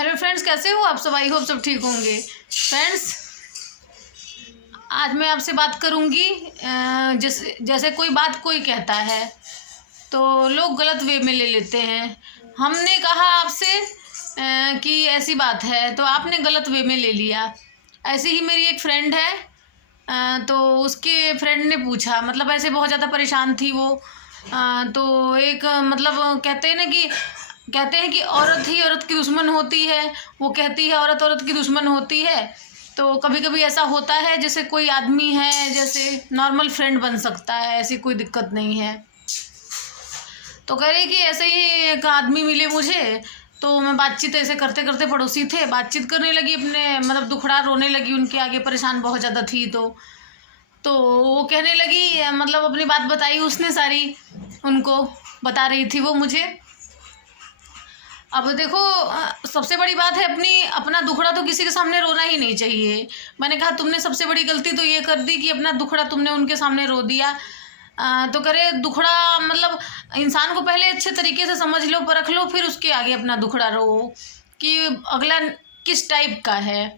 Hello friends, कैसे हो आप सब? आई होप सब ठीक होंगे। फ्रेंड्स, आज मैं आपसे बात करूंगी। जैसे कोई बात कोई कहता है तो लोग गलत वे में ले लेते हैं। हमने कहा आपसे कि ऐसी बात है तो आपने गलत वे में ले लिया। ऐसे ही मेरी एक फ्रेंड है, तो उसके फ्रेंड ने पूछा, मतलब ऐसे बहुत ज़्यादा परेशान थी वो। तो एक मतलब कहते हैं कि औरत ही औरत की दुश्मन होती है। वो कहती है औरत औरत की दुश्मन होती है। तो कभी कभी ऐसा होता है, जैसे कोई आदमी है, जैसे नॉर्मल फ्रेंड बन सकता है, ऐसी कोई दिक्कत नहीं है। तो कह रही कि ऐसे ही एक आदमी मिले मुझे, तो मैं बातचीत ऐसे करते करते, पड़ोसी थे, बातचीत करने लगी, अपने मतलब दुखड़ा रोने लगी उनके आगे, परेशान बहुत ज़्यादा थी। तो वो कहने लगी, मतलब अपनी बात बताई उसने सारी, उनको बता रही थी वो मुझे। अब देखो, सबसे बड़ी बात है, अपना दुखड़ा तो किसी के सामने रोना ही नहीं चाहिए। मैंने कहा तुमने सबसे बड़ी गलती तो ये कर दी कि अपना दुखड़ा तुमने उनके सामने रो दिया। तो करे दुखड़ा, मतलब इंसान को पहले अच्छे तरीके से समझ लो, परख लो, फिर उसके आगे अपना दुखड़ा रो कि अगला किस टाइप का है।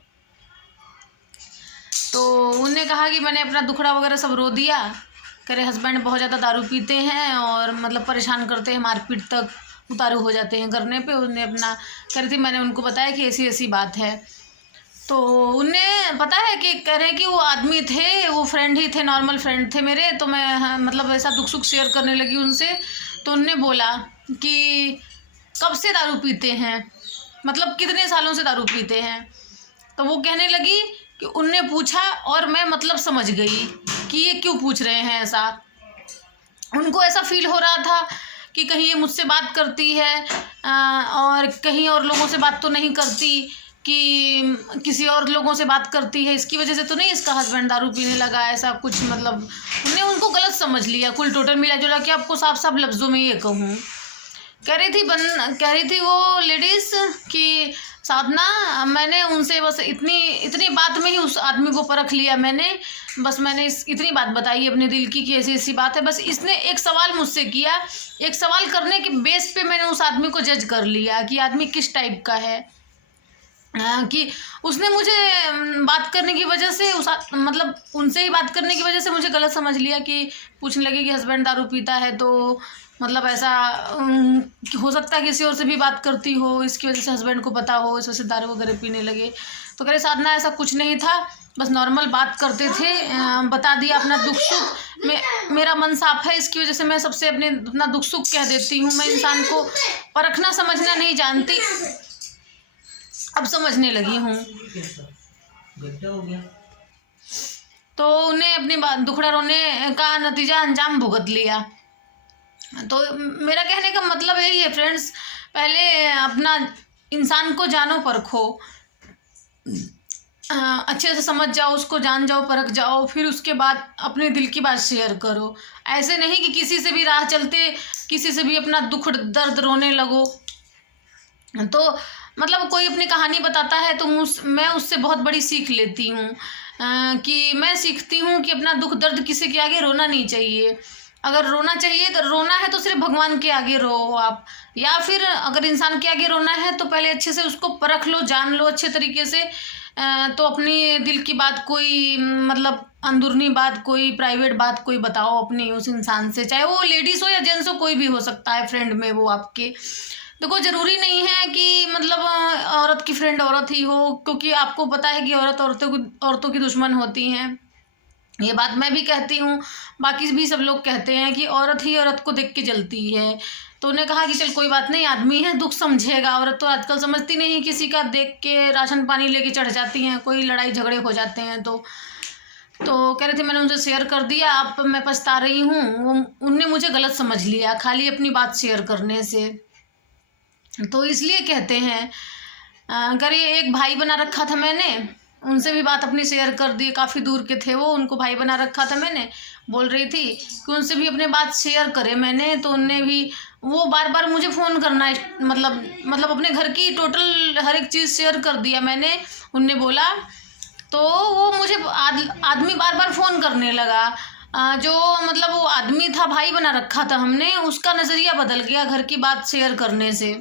तो उनने कहा कि मैंने अपना दुखड़ा वगैरह सब रो दिया। करे हस्बैंड बहुत ज़्यादा दारू पीते हैं और मतलब परेशान करते हैं, मारपीट तक उतारू हो जाते हैं करने पे। उन्हें अपना कह रही थी, मैंने उनको बताया कि ऐसी ऐसी बात है। तो उन्हें पता है कि कह रहे कि वो आदमी थे, वो फ्रेंड ही थे, नॉर्मल फ्रेंड थे मेरे। तो मैं मतलब ऐसा दुख सुख शेयर करने लगी उनसे। तो उनने बोला कि कब से दारू पीते हैं, मतलब कितने सालों से दारू पीते हैं। तो वो कहने लगी कि उनने पूछा और मैं मतलब समझ गई कि ये क्यों पूछ रहे हैं ऐसा। उनको ऐसा फील हो रहा था कि कहीं ये मुझसे बात करती है और कहीं और लोगों से बात तो नहीं करती, कि किसी और लोगों से बात करती है, इसकी वजह से तो नहीं इसका हस्बैंड दारू पीने लगा, ऐसा कुछ। मतलब उन्हें उनको गलत समझ लिया, कुल टोटल मिला जुला के आपको साफ साफ लफ्ज़ों में ये कहूँ। कह रही थी वो लेडीज़ कि साधना, मैंने उनसे बस इतनी बात में ही उस आदमी को परख लिया मैंने। बस मैंने इतनी बात बताई अपने दिल की कि ऐसी ऐसी बात है। बस इसने एक सवाल मुझसे किया, एक सवाल करने के बेस पे मैंने उस आदमी को जज कर लिया कि आदमी किस टाइप का है। कि उसने मुझे बात करने की वजह से मतलब उनसे ही बात करने की वजह से मुझे गलत समझ लिया, कि पूछने लगे कि हस्बैंड दारू पीता है, तो मतलब ऐसा हो सकता है किसी और से भी बात करती हो, इसकी वजह से हस्बैंड को पता हो, इस वजह से दारू वगैरह पीने लगे। तो कह रहे साधना ऐसा कुछ नहीं था, बस नॉर्मल बात करते थे, बता दिया अपना दुख सुख। मेरा मन साफ है, इसकी वजह से मैं सबसे अपना दुख सुख कह देती हूँ। मैं इंसान को परखना समझना नहीं जानती, अब समझने लगी हूँ। तो उन्हें अपनी दुखड़ा रोने का नतीजा अंजाम भुगत लिया। तो मेरा कहने का मतलब यही है फ्रेंड्स, पहले अपना इंसान को जानो, परखो, अच्छे से समझ जाओ, उसको जान जाओ, परख जाओ, फिर उसके बाद अपने दिल की बात शेयर करो। ऐसे नहीं कि किसी से भी राह चलते किसी से भी अपना दुख दर्द रोने लगो। तो मतलब कोई अपनी कहानी बताता है तो मैं उससे बहुत बड़ी सीख लेती हूँ, कि मैं सीखती हूँ कि अपना दुख दर्द किसी के आगे रोना नहीं चाहिए। अगर रोना चाहिए तो रोना है तो सिर्फ भगवान के आगे रो आप, या फिर अगर इंसान के आगे रोना है तो पहले अच्छे से उसको परख लो, जान लो अच्छे तरीके से। तो अपनी दिल की बात, कोई मतलब अंदरूनी बात, कोई प्राइवेट बात कोई बताओ अपनी उस इंसान से, चाहे वो लेडीज़ हो या जेंट्स हो, कोई भी हो सकता है फ्रेंड में वो आपके। देखो ज़रूरी नहीं है कि मतलब औरत की फ्रेंड औरत ही हो, क्योंकि आपको पता है कि औरतों की दुश्मन होती हैं। ये बात मैं भी कहती हूँ, बाकी भी सब लोग कहते हैं कि औरत ही औरत को देख के जलती है। तो उन्हें कहा कि चल कोई बात नहीं, आदमी है, दुख समझेगा। औरत तो आजकल समझती नहीं, किसी का देख के राशन पानी लेके चढ़ जाती हैं, कोई लड़ाई झगड़े हो जाते हैं। तो कह रहे थे मैंने उनसे शेयर कर दिया, अब मैं पछता रही हूँ। उनने मुझे गलत समझ लिया खाली अपनी बात शेयर करने से। तो इसलिए कहते हैं, करिए एक भाई बना रखा था मैंने, उनसे भी बात अपनी शेयर कर दी। काफ़ी दूर के थे वो, उनको भाई बना रखा था मैंने। बोल रही थी कि उनसे भी अपने बात शेयर करे मैंने, तो उनने भी वो बार बार मुझे फ़ोन करना, मतलब अपने घर की टोटल हर एक चीज़ शेयर कर दिया मैंने, उनने बोला। तो वो मुझे आदमी बार बार फ़ोन करने लगा। जो मतलब वो आदमी था, भाई बना रखा था हमने, उसका नज़रिया बदल गया घर की बात शेयर करने से।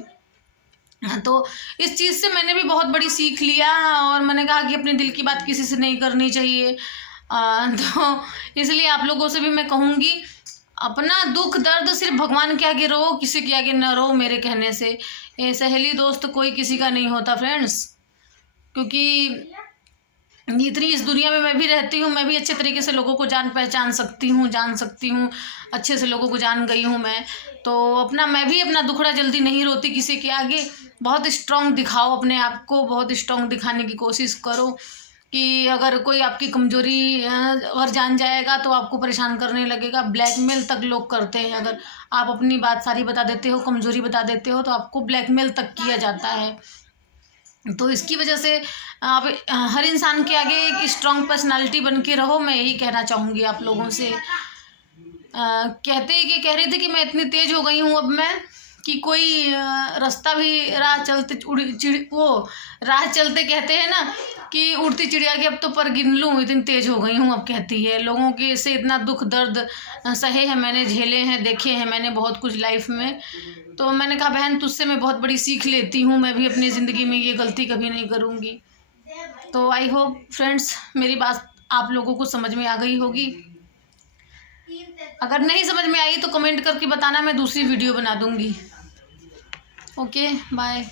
तो इस चीज़ से मैंने भी बहुत बड़ी सीख लिया और मैंने कहा कि अपने दिल की बात किसी से नहीं करनी चाहिए। तो इसलिए आप लोगों से भी मैं कहूँगी, अपना दुख दर्द सिर्फ भगवान के आगे रो, किसी के आगे न रो मेरे कहने से। ये सहेली दोस्त कोई किसी का नहीं होता फ्रेंड्स, क्योंकि इतनी इस दुनिया में मैं भी रहती हूँ, मैं भी अच्छे तरीके से लोगों को जान सकती हूँ, अच्छे से लोगों को जान गई हूँ मैं। तो मैं भी अपना दुखड़ा जल्दी नहीं रोती किसी के आगे। बहुत स्ट्रांग दिखाओ अपने आप को, बहुत स्ट्रांग दिखाने की कोशिश करो कि अगर कोई आपकी कमज़ोरी और जान जाएगा तो आपको परेशान करने लगेगा। ब्लैकमेल तक लोग करते हैं, अगर आप अपनी बात सारी बता देते हो, कमज़ोरी बता देते हो, तो आपको ब्लैकमेल तक किया जाता है। तो इसकी वजह से आप हर इंसान के आगे एक स्ट्रांग पर्सनालिटी बन के रहो, मैं यही कहना चाहूँगी आप लोगों से। कह रही थी कि मैं इतनी तेज़ हो गई हूँ अब मैं, कि कोई रास्ता भी राह चलते कहते हैं ना कि उड़ती चिड़िया के अब तो पर गिन लूँ, इतनी तेज़ हो गई हूँ अब कहती है। लोगों के से इतना दुख दर्द सहे हैं मैंने, झेले हैं, देखे हैं मैंने बहुत कुछ लाइफ में। तो मैंने कहा बहन तुझसे मैं बहुत बड़ी सीख लेती हूँ, मैं भी अपनी ज़िंदगी में ये गलती कभी नहीं करूँगी। तो आई होप फ्रेंड्स मेरी बात आप लोगों को समझ में आ गई होगी। अगर नहीं समझ में आई तो कमेंट करके बताना, मैं दूसरी वीडियो बना दूँगी। Okay bye.